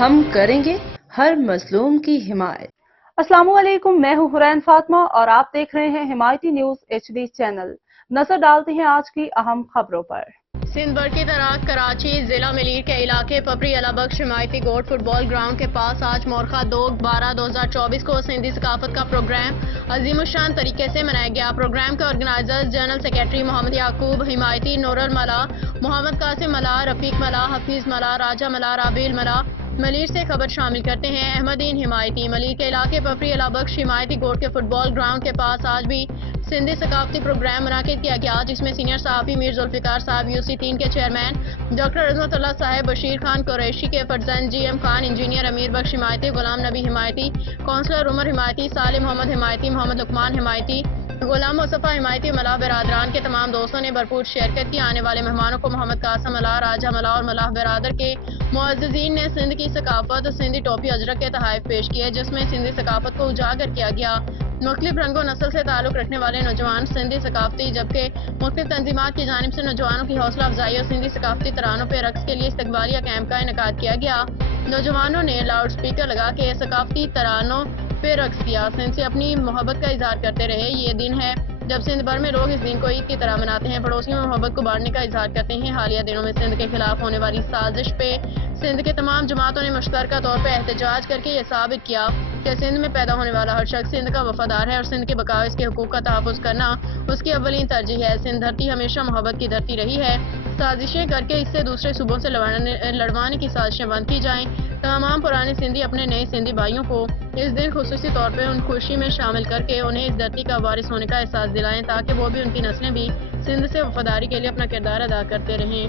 ہم کریں گے ہر مظلوم کی حمایت۔ السلام علیکم، میں ہوں حرین فاطمہ اور آپ دیکھ رہے ہیں حمایتی نیوز HD چینل۔ نظر ڈالتے ہیں آج کی اہم خبروں پر۔ سندھ بھر کی طرح کراچی ضلع ملیر کے علاقے پپری اللہ بخش حمایتی گوٹ فٹ بال گراؤنڈ کے پاس آج مورخہ 2/12/2024 کو سندھی ثقافت کا پروگرام عظیم الشان طریقے سے منایا گیا۔ پروگرام کے آرگنائزر جنرل سیکریٹری محمد یعقوب، حمایتی نور الملا، محمد قاسم ملا، رفیق ملا، حفیظ ملا، راجہ ملا، رابیل ملا ملیر سے خبر شامل کرتے ہیں۔ احمدین حمایتی ملیر کے علاقے پپری اللہ بخش حمایتی گوٹ کے فٹ بال گراؤنڈ کے پاس آج بھی سندھی ثقافتی پروگرام منعقد کیا گیا، جس میں سینئر صحافی میر ذوالفقار صاحب، UC3 کے چیئرمین ڈاکٹر عظمت اللہ صاحب، بشیر خان قریشی کے فرزند GM خان، انجینئر امیر بخش حمایتی، غلام نبی حمایتی، کونسلر عمر حمایتی، صالح محمد حمایتی، محمد لقمان حمایتی، غلام مصطفیٰ حمایتی، ملاح برادران کے تمام دوستوں نے بھرپور شرکت کی۔ آنے والے مہمانوں کو محمد قاسم ملاح، راجہ ملاح اور ملاح برادر کے معززین نے سندھ کی ثقافت، سندھی ٹوپی اجرک کے تحائف پیش کیے، جس میں سندھی ثقافت کو اجاگر کیا گیا۔ مختلف رنگ و نسل سے تعلق رکھنے والے نوجوان سندھی ثقافتی، جبکہ مختلف تنظیمات کی جانب سے نوجوانوں کی حوصلہ افزائی اور سندھی ثقافتی ترانوں پہ رقص کے لیے استقبالیہ کیمپ کا انعقاد کیا گیا۔ نوجوانوں نے لاؤڈ سپیکر لگا کے ثقافتی ترانوں پہ رقص کیا، سندھ سے اپنی محبت کا اظہار کرتے رہے۔ یہ دن ہے جب سندھ بھر میں لوگ اس دن کو عید کی طرح مناتے ہیں، پڑوسیوں میں محبت کو بانٹنے کا اظہار کرتے ہیں۔ حالیہ دنوں میں سندھ کے خلاف ہونے والی سازش پہ سندھ کے تمام جماعتوں نے مشترکہ طور پہ احتجاج کر کے یہ ثابت کیا کہ سندھ میں پیدا ہونے والا ہر شخص سندھ کا وفادار ہے اور سندھ کے بقا، اس کے حقوق کا تحفظ کرنا اس کی اولین ترجیح ہے۔ سندھ دھرتی ہمیشہ محبت کی دھرتی رہی ہے۔ سازشیں کر کے اس سے دوسرے صوبوں سے لڑوانے کی سازشیں بند کی جائیں۔ تمام پرانے سندھی اپنے نئے سندھی بھائیوں کو اس دن خصوصی طور پہ ان خوشی میں شامل کر کے انہیں اس دھرتی کا وارث ہونے کا احساس دلائیں، تاکہ وہ بھی ان کی نسلیں بھی سندھ سے وفاداری کے لیے اپنا کردار ادا کرتے رہیں۔